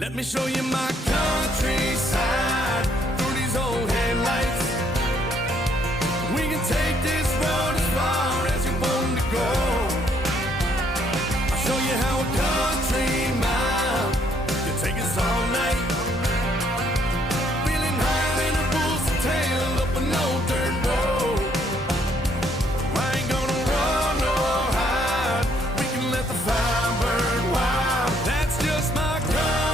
Let me show you my countryside through these old headlights. We can take this road as far as you want to go. I'll show you how a country mile can take us all night. Feeling higher than a bull's tail up an old dirt road. I ain't gonna run or hide. We can let the fire burn wild. That's just my countryside.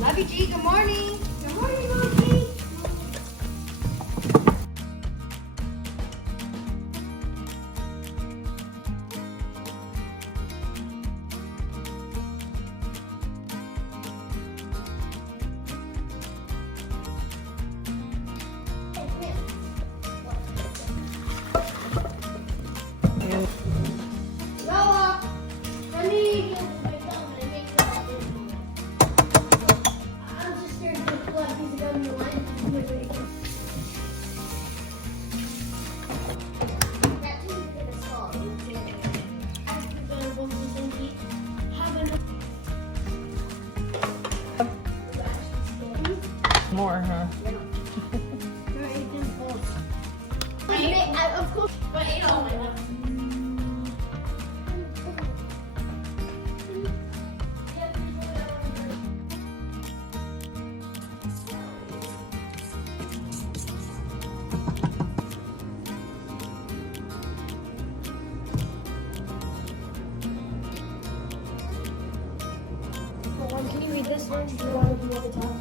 Lovey G, good morning. Good morning, Lovey. Noah, I need you to make something and make something. I'm just scared to pull a piece of gum in the line. That thing is gonna fall. I'm gonna go to the eat. More, huh? Of course. But you know, can you read this one? Do you want to do at the top?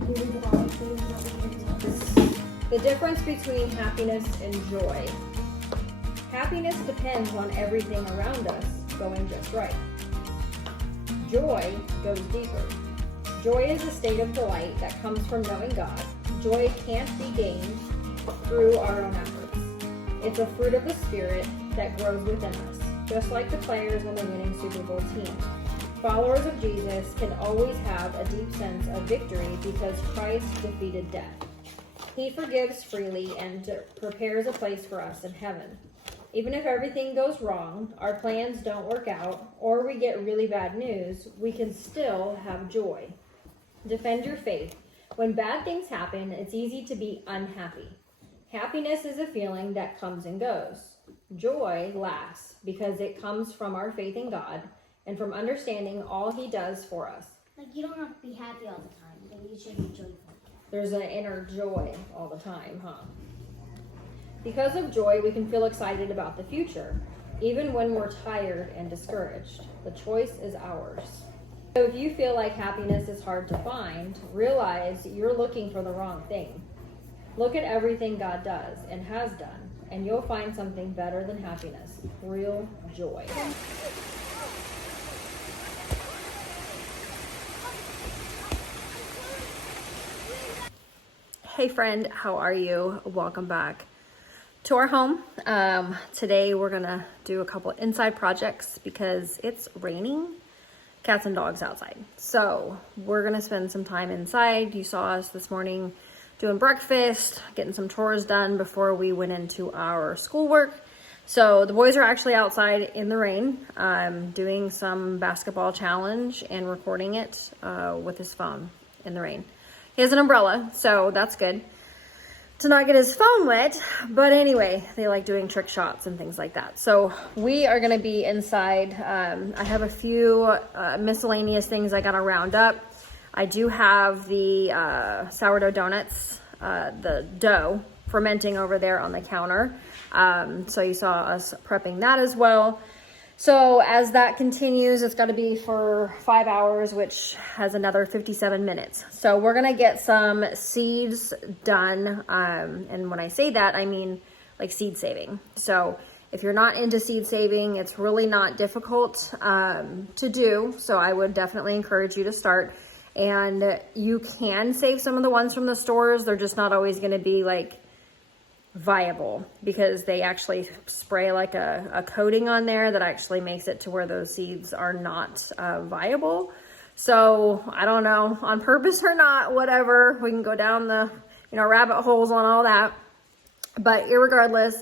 Can you read the bottom, please? The difference between happiness and joy. Happiness depends on everything around us going just right. Joy goes deeper. Joy is a state of delight that comes from knowing God. Joy can't be gained through our own efforts. It's a fruit of the Spirit that grows within us, just like the players on the winning Super Bowl team. Followers of Jesus can always have a deep sense of victory because Christ defeated death. He forgives freely and prepares a place for us in heaven. Even if everything goes wrong, our plans don't work out, or we get really bad news, we can still have joy. Defend your faith. When bad things happen, it's easy to be unhappy. Happiness is a feeling that comes and goes. Joy lasts because it comes from our faith in God and from understanding all He does for us. Like, you don't have to be happy all the time, but you should be joyful. There's an inner joy all the time, huh? Because of joy, we can feel excited about the future, even when we're tired and discouraged. The choice is ours. So if you feel like happiness is hard to find, realize you're looking for the wrong thing. Look at everything God does and has done, and you'll find something better than happiness, real joy. Hey friend, how are you? Welcome back to our home. Today we're gonna do a couple inside projects because it's raining cats and dogs outside. So we're gonna spend some time inside. You saw us this morning doing breakfast, getting some chores done before we went into our schoolwork. So the boys are actually outside in the rain, doing some basketball challenge and recording it with his phone in the rain. He has an umbrella, so that's good to not get his phone wet. But anyway, they like doing trick shots and things like that. So we are going to be inside. I have a few miscellaneous things I got to round up. I do have the sourdough donuts, the dough fermenting over there on the counter. So you saw us prepping that as well. So as that continues, it's got to be for 5 hours, which has another 57 minutes. So we're going to get some seeds done. And when I say that, I mean like seed saving. So if you're not into seed saving, it's really not difficult to do. So I would definitely encourage you to start. And you can save some of the ones from the stores. They're just not always going to be like viable, because they actually spray like a coating on there that actually makes it to where those seeds are not viable. So I don't know, on purpose or not, whatever, we can go down the rabbit holes on all that. But irregardless,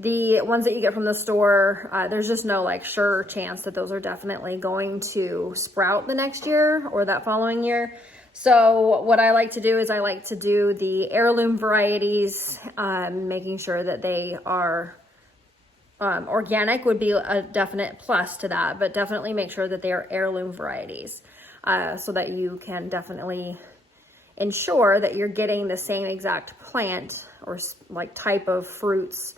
the ones that you get from the store, there's just no like sure chance that those are definitely going to sprout the next year or that following year. So what I like to do is I like to do the heirloom varieties, making sure that they are organic would be a definite plus to that, but definitely make sure that they are heirloom varieties, so that you can definitely ensure that you're getting the same exact plant or like type of fruits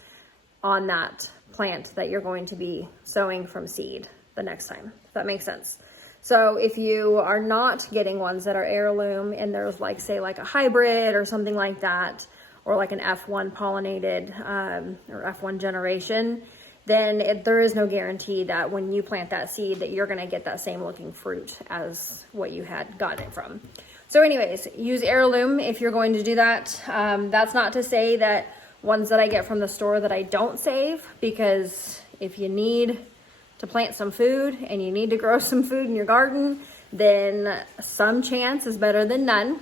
on that plant that you're going to be sowing from seed the next time, if that makes sense. So if you are not getting ones that are heirloom and there's like, say like a hybrid or something like that, or like an F1 pollinated or F1 generation, then there is no guarantee that when you plant that seed that you're going to get that same looking fruit as what you had gotten it from. So anyways, use heirloom if you're going to do that. That's not to say that ones that I get from the store that I don't save, because if you need to plant some food and you need to grow some food in your garden, then some chance is better than none.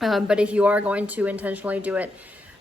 But if you are going to intentionally do it,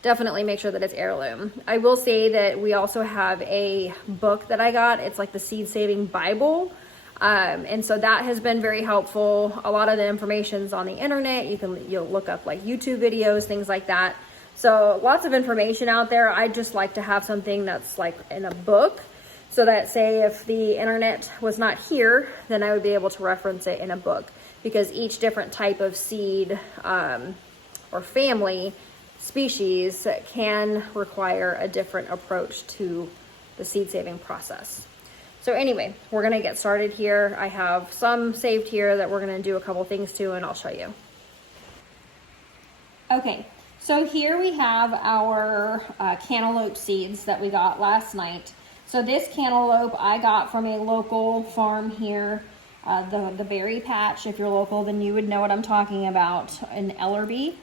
definitely make sure that it's heirloom. I will say that we also have a book that I got. It's like the Seed Saving Bible. And so that has been very helpful. A lot of the information's on the internet. You'll look up like YouTube videos, things like that. So lots of information out there. I just like to have something that's like in a book, so that say if the internet was not here, then I would be able to reference it in a book, because each different type of seed or family species can require a different approach to the seed saving process. So anyway, we're gonna get started here. I have some saved here that we're gonna do a couple things to, and I'll show you. Okay, so here we have our cantaloupe seeds that we got last night. So this cantaloupe I got from a local farm here, the Berry Patch. If you're local, then you would know what I'm talking about, in Ellerby,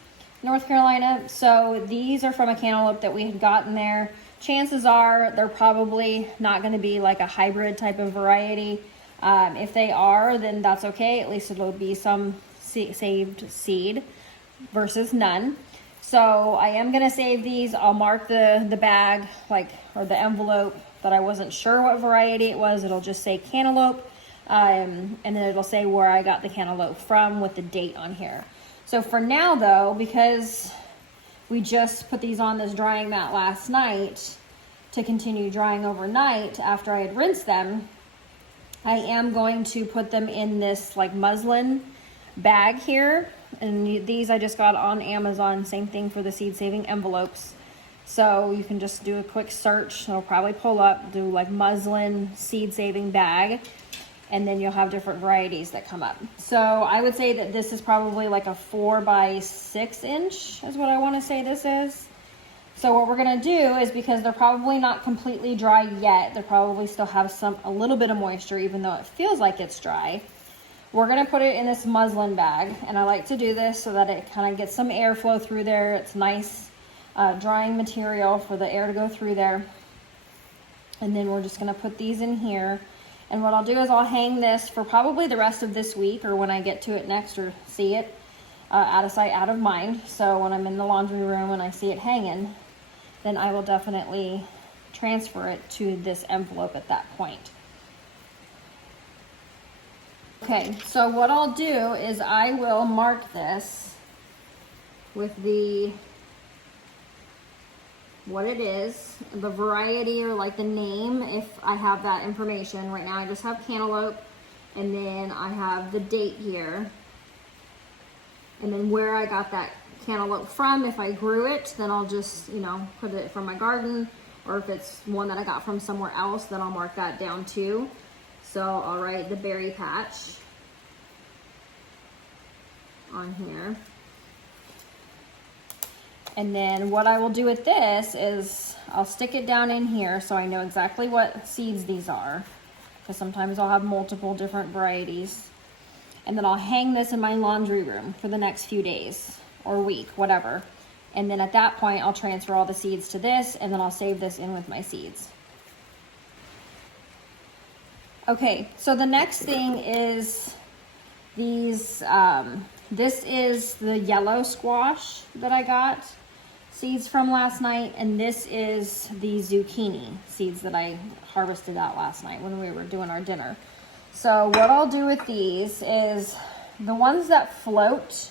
North Carolina. So these are from a cantaloupe that we had gotten there. Chances are they're probably not going to be like a hybrid type of variety. If they are, then that's okay. At least it'll be some saved seed versus none. So I am going to save these. I'll mark the bag, or the envelope, that I wasn't sure what variety it was. It'll just say cantaloupe, and then it'll say where I got the cantaloupe from with the date on here. So for now though, because we just put these on this drying mat last night to continue drying overnight after I had rinsed them, I am going to put them in this like muslin bag here. And these I just got on Amazon, same thing for the seed saving envelopes. So you can just do a quick search. It'll probably pull up, do like muslin seed saving bag, and then you'll have different varieties that come up. So I would say that this is probably like a 4 by 6 inch is what I want to say this is. So what we're going to do is, because they're probably not completely dry yet, they probably still have a little bit of moisture, even though it feels like it's dry. We're going to put it in this muslin bag, and I like to do this so that it kind of gets some airflow through there. It's nice drying material for the air to go through there. And then we're just going to put these in here. And what I'll do is I'll hang this for probably the rest of this week, or when I get to it next or see it, out of sight, out of mind. So when I'm in the laundry room and I see it hanging, then I will definitely transfer it to this envelope at that point. Okay, so what I'll do is I will mark this with what it is, the variety, or like the name if I have that information. Right now I just have cantaloupe, and then I have the date here, and then where I got that cantaloupe from. If I grew it, then I'll just, you know, put it from my garden, or if it's one that I got from somewhere else, then I'll mark that down too. So I'll write the berry patch on here. And then what I will do with this is I'll stick it down in here so I know exactly what seeds these are, because sometimes I'll have multiple different varieties. And then I'll hang this in my laundry room for the next few days or week, whatever. And then at that point I'll transfer all the seeds to this, and then I'll save this in with my seeds. Okay, so the next thing is these, this is the yellow squash that I got seeds from last night, and this is the zucchini seeds that I harvested out last night when we were doing our dinner. So what I'll do with these is the ones that float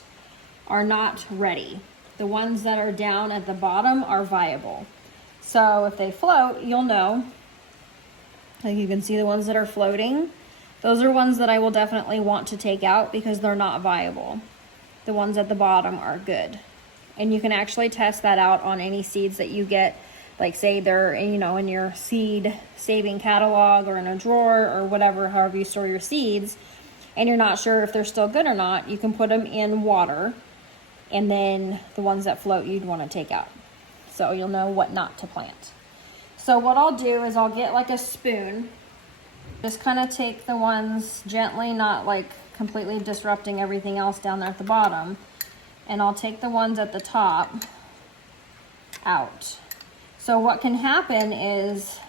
are not ready. The ones that are down at the bottom are viable. So if they float, you'll know. Like you can see the ones that are floating, those are ones that I will definitely want to take out because they're not viable. The ones at the bottom are good. And you can actually test that out on any seeds that you get. Like say they're, you know, in your seed saving catalog or in a drawer or whatever, however you store your seeds, and you're not sure if they're still good or not, you can put them in water, and then the ones that float you'd want to take out. So you'll know what not to plant. So what I'll do is I'll get like a spoon, just kind of take the ones gently, not like completely disrupting everything else down there at the bottom, and I'll take the ones at the top out. So what can happen is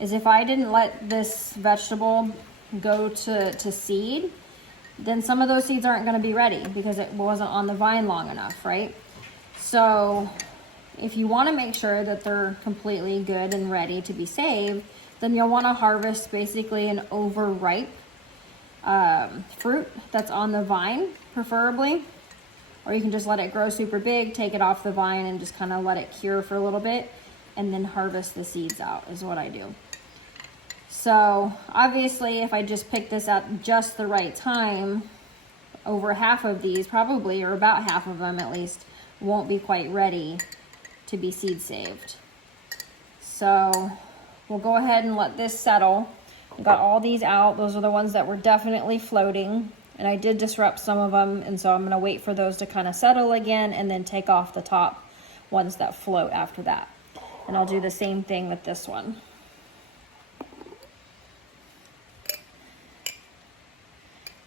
if I didn't let this vegetable go to seed, then some of those seeds aren't going to be ready because it wasn't on the vine long enough, right? So if you want to make sure that they're completely good and ready to be saved, then you'll want to harvest basically an overripe fruit that's on the vine, preferably. Or you can just let it grow super big, take it off the vine, and just kind of let it cure for a little bit, and then harvest the seeds out is what I do. So obviously if I just pick this at just the right time, over half of these probably, or about half of them at least, won't be quite ready to be seed saved. So we'll go ahead and let this settle. I got all these out. Those are the ones that were definitely floating, and I did disrupt some of them, and so I'm going to wait for those to kind of settle again and then take off the top ones that float after that. And I'll do the same thing with this one.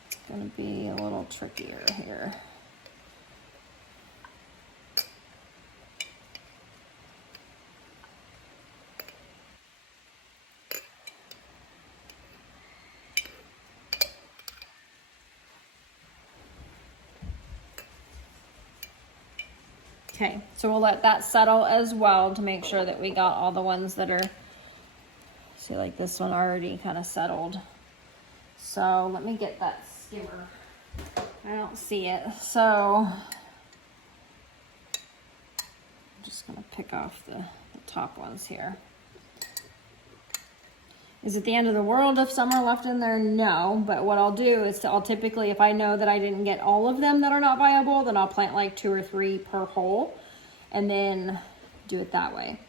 It's going to be a little trickier here. Okay, so we'll let that settle as well to make sure that we got all the ones that are, see, like this one already kind of settled. So let me get that skimmer. I don't see it. So I'm just gonna pick off the top ones here. Is it the end of the world if some are left in there? No, but what I'll do is I'll typically, if I know that I didn't get all of them that are not viable, then I'll plant like 2 or 3 per hole and then do it that way.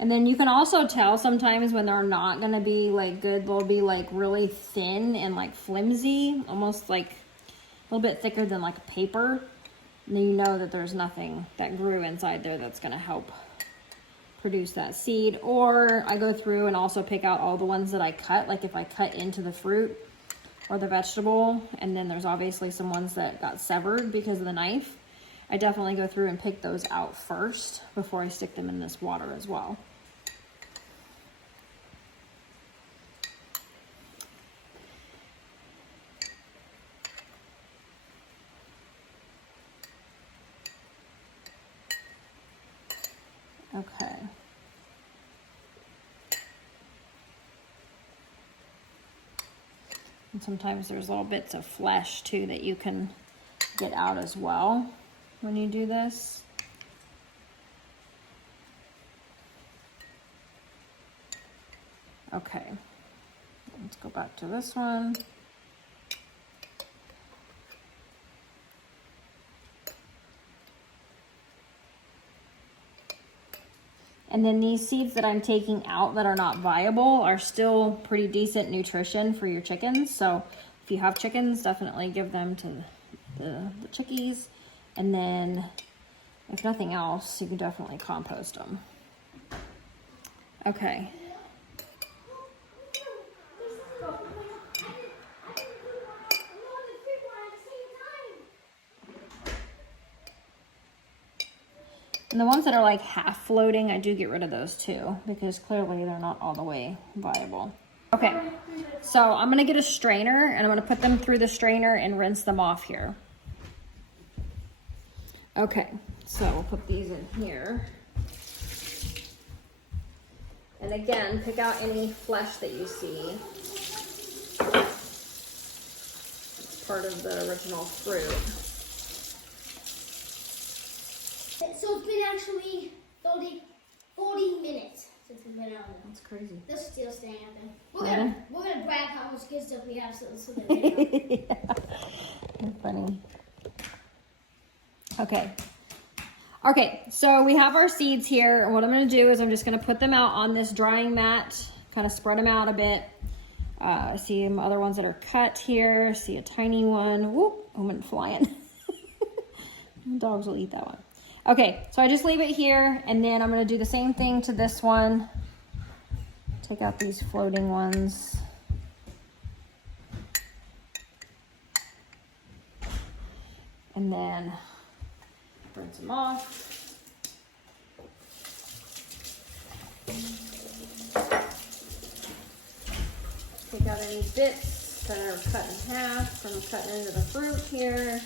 And then you can also tell sometimes when they're not gonna be like good, they'll be like really thin and like flimsy, almost like a little bit thicker than like paper. And then you know that there's nothing that grew inside there that's gonna help produce that seed. Or I go through and also pick out all the ones that I cut, like if I cut into the fruit or the vegetable, and then there's obviously some ones that got severed because of the knife. I definitely go through and pick those out first before I stick them in this water as well. Okay. And sometimes there's little bits of flesh too that you can get out as well when you do this. Okay, let's go back to this one. And then these seeds that I'm taking out that are not viable are still pretty decent nutrition for your chickens. So if you have chickens, definitely give them to the chickies. And then if nothing else, you can definitely compost them. Okay. And the ones that are like half floating, I do get rid of those too, because clearly they're not all the way viable. Okay, so I'm gonna get a strainer and I'm gonna put them through the strainer and rinse them off here. Okay, so we'll put these in here. And again, pick out any flesh that you see. It's part of the original fruit. So it's been actually 40 minutes since we've been out there. That's crazy. They're still staying out there. We're gonna brag how much good stuff we have so they know. Yeah. That's funny. Okay. Okay, so we have our seeds here. And what I'm going to do is I'm just going to put them out on this drying mat, kind of spread them out a bit. See some other ones that are cut here. See a tiny one. Whoop, I went flying. Dogs will eat that one. Okay, so I just leave it here, and then I'm going to do the same thing to this one. Take out these floating ones. And then rinse them off. Take out any bits that are cut in half from cutting into the fruit here.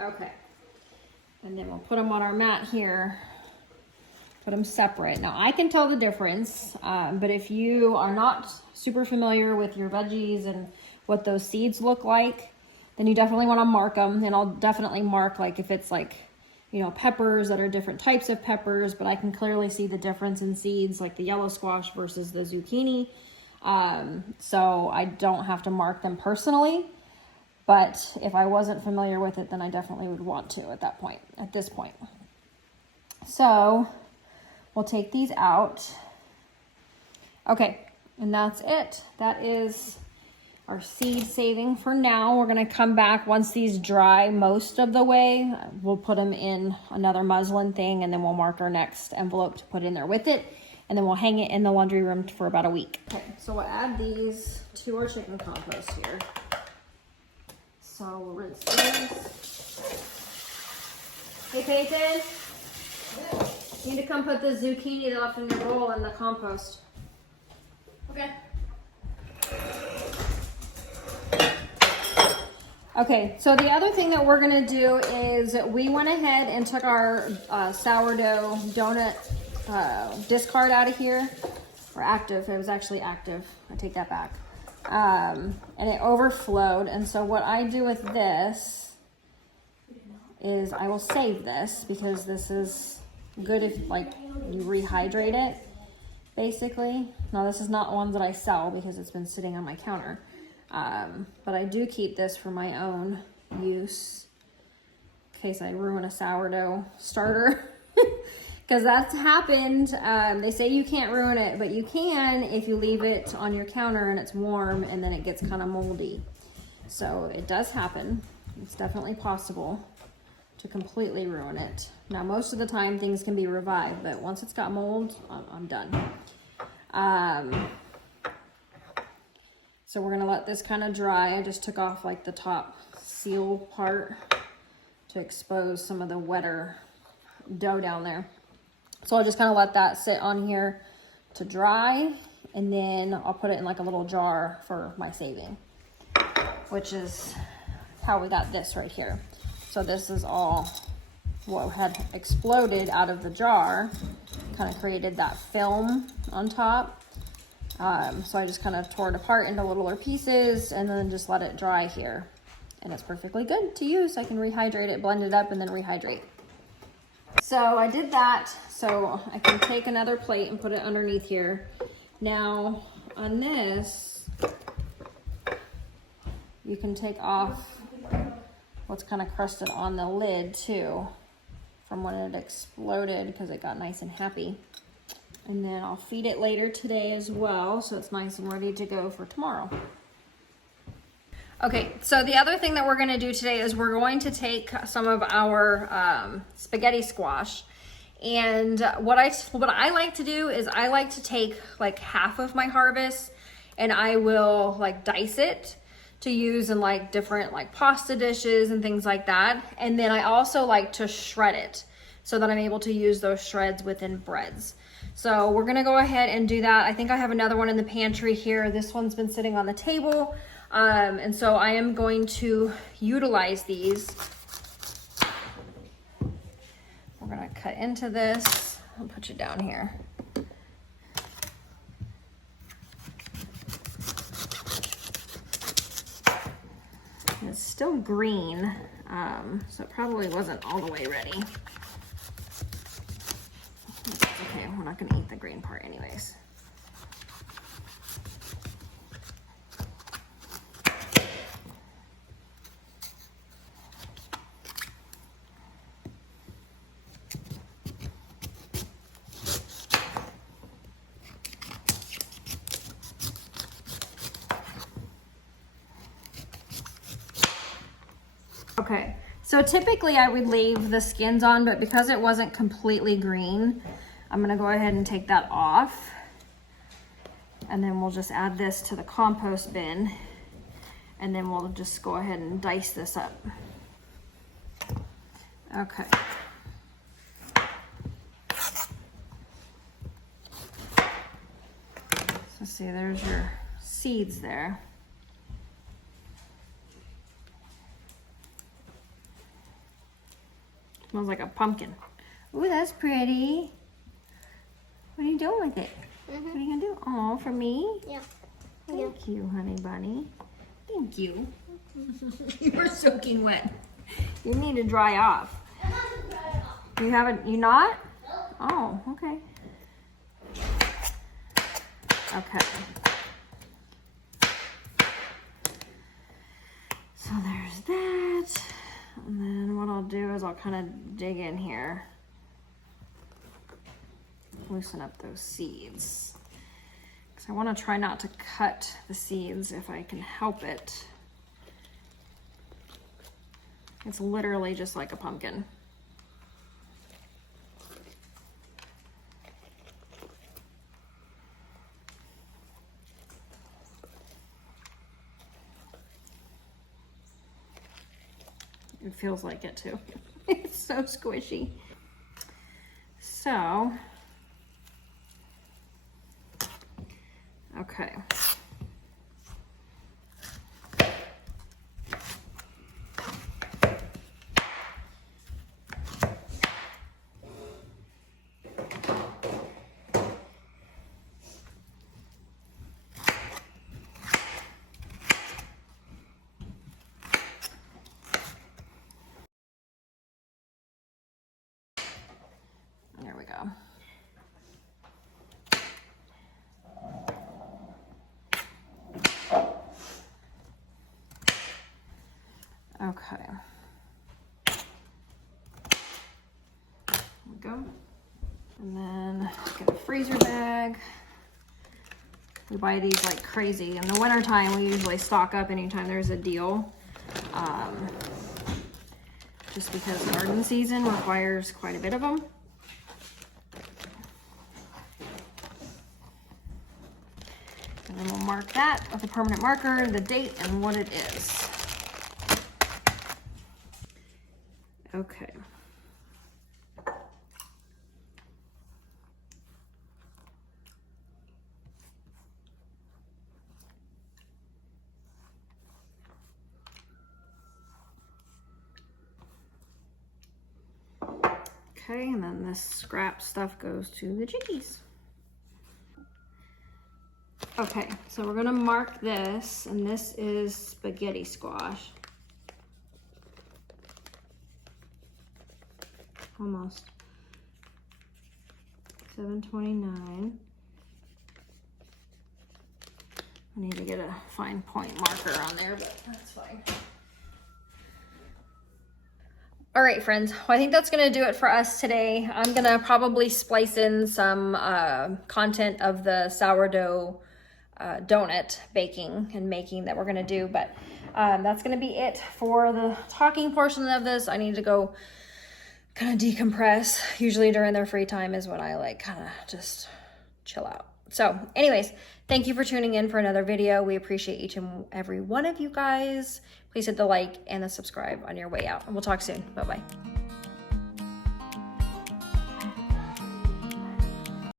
Okay, and then we'll put them on our mat here. Put them separate. Now I can tell the difference, but if you are not super familiar with your veggies and what those seeds look like, then you definitely want to mark them. And I'll definitely mark, like, if it's like, you know, peppers that are different types of peppers, but I can clearly see the difference in seeds, like the yellow squash versus the zucchini. So I don't have to mark them personally, but if I wasn't familiar with it, then I definitely would want to at this point. So we'll take these out. Okay, and that's it. That is our seed saving for now. We're gonna come back once these dry most of the way. We'll put them in another muslin thing, and then we'll mark our next envelope to put in there with it. And then we'll hang it in the laundry room for about a week. Okay, so we'll add these to our chicken compost here. So we'll rinse these. Hey, Peyton. You need to come put the zucchini left in your bowl in the compost. Okay. Okay, so the other thing that we're gonna do is we went ahead and took our sourdough donut discard out of here. Or active, it was actually active. I take that back. And it overflowed. And so what I do with this is I will save this, because this is good if, like, you rehydrate it, basically. Now, this is not one that I sell because it's been sitting on my counter. But I do keep this for my own use in case I ruin a sourdough starter. Because that's happened. They say you can't ruin it, but you can if you leave it on your counter and it's warm and then it gets kind of moldy. So it does happen. It's definitely possible to completely ruin it. Now, most of the time things can be revived, but once it's got mold, I'm done. So we're gonna let this kind of dry. I just took off like the top seal part to expose some of the wetter dough down there. So I'll just kind of let that sit on here to dry, and then I'll put it in like a little jar for my saving. which is how we got this right here. So this is all what had exploded out of the jar, kind of created that film on top. So I just kind of tore it apart into littler pieces and then just let it dry here. And it's perfectly good to use. I can rehydrate it, blend it up, and then rehydrate. So I did that, so I can take another plate and put it underneath here. Now on this, you can take off what's kind of crusted on the lid too from when it exploded, because it got nice and happy. And then I'll feed it later today as well, so it's nice and ready to go for tomorrow. Okay, so the other thing that we're gonna do today is we're going to take some of our spaghetti squash. And what I like to do is I like to take like half of my harvest and I will like dice it to use in like different like pasta dishes and things like that. And then I also like to shred it so that I'm able to use those shreds within breads. So we're gonna go ahead and do that. I think I have another one in the pantry here. This one's been sitting on the table. And so I am going to utilize these. We're gonna cut into this. I'll put you down here. And it's still green, so it probably wasn't all the way ready. It's okay, we're not gonna eat the green part anyways. Okay, so typically I would leave the skins on, but because it wasn't completely green, I'm gonna go ahead and take that off. And then we'll just add this to the compost bin. And then we'll just go ahead and dice this up. Okay. So see, there's your seeds there. Smells like a pumpkin. Ooh, that's pretty. What are you doing with it? What are you gonna do? Oh, for me? Yeah. Thank you, honey bunny. Thank you. You are soaking wet. You need to dry off. You haven't, you not? Oh, okay. Okay. So there's that. And then what I'll do is I'll kind of dig in here. Loosen up those seeds. Because I want to try not to cut the seeds if I can help it. It's literally just like a pumpkin. It feels like it too. It's so squishy. So, okay. There we go. Okay. There we go. And then get a freezer bag. We buy these like crazy. In the wintertime, we usually stock up anytime there's a deal. Just because garden season requires quite a bit of them. And then we'll mark that with a permanent marker, the date and what it is. Okay. Okay, and then this scrap stuff goes to the chickies. Okay, so we're gonna mark this, and this is spaghetti squash. Almost. 729. I need to get a fine point marker on there, but that's fine. All right, friends, well, I think that's gonna do it for us today. I'm gonna probably splice in some content of the sourdough donut baking and making that we're gonna do, but that's gonna be it for the talking portion of this. I need to go kind of decompress. Usually during their free time is when I like kind of just chill out. So anyways, thank you for tuning in for another video. We appreciate each and every one of you guys. Please hit the like and the subscribe on your way out, and we'll talk soon. Bye-bye.